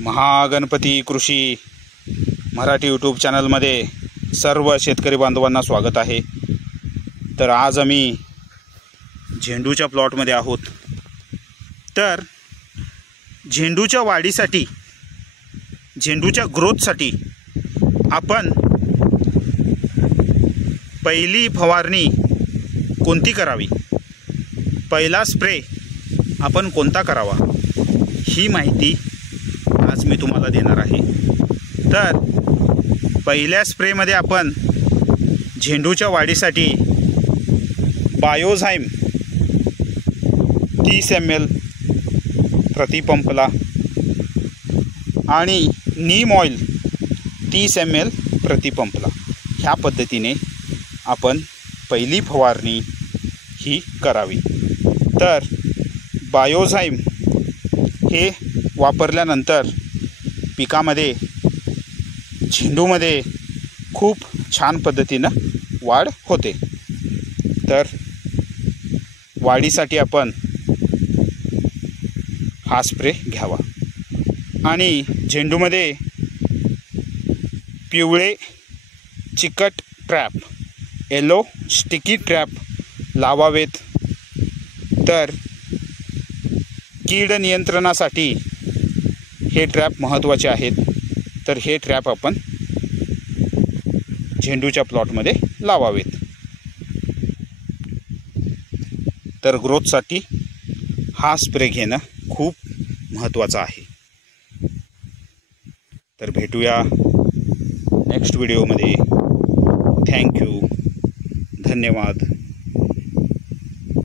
महागणपती कृषी मराठी यूट्यूब चॅनलमध्ये सर्व शेतकरी बांधवांना स्वागत आहे। तर आज आम्ही झेंडूच्या प्लॉटमध्ये आहोत। तर झेंडूच्या वाढीसाठी, झेंडूच्या ग्रोथसाठी आपण पहिली फवारणी कोणती करावी, पहिला स्प्रे आपण कोणता करावा, ही माहिती आज मी तुम्हाला देणार आहे। तर पहिल्या स्प्रेमध्ये आपण झेंडूच्या वाढीसाठी बायोझाइम 30 ml प्रति पंपला आणि नीम ऑइल 30 ml प्रति पंपला, ह्या पद्धतीने आपण पहिली फवारणी ही करावी। तर बायोझाइम हे वापरल्यानंतर पिकामध्ये, झेंडूमध्ये खूप छान पद्धतीनं वाढ होते। तर वाढीसाठी आपण हा स्प्रे घ्यावा आणि झेंडूमध्ये पिवळे चिकट ट्रॅप, येलो स्टिकी ट्रॅप लावावेत। तर कीड नियंत्रणासाठी हे ट्रॅप महत्त्वाचे आहेत। तर हे ट्रॅप आपण झेंडूच्या प्लॉटमध्ये लावावेत। तर ग्रोथसाठी हा स्प्रे घेणं खूप महत्त्वाचं आहे। तर भेटूया नेक्स्ट व्हिडिओमध्ये। थँक्यू, धन्यवाद।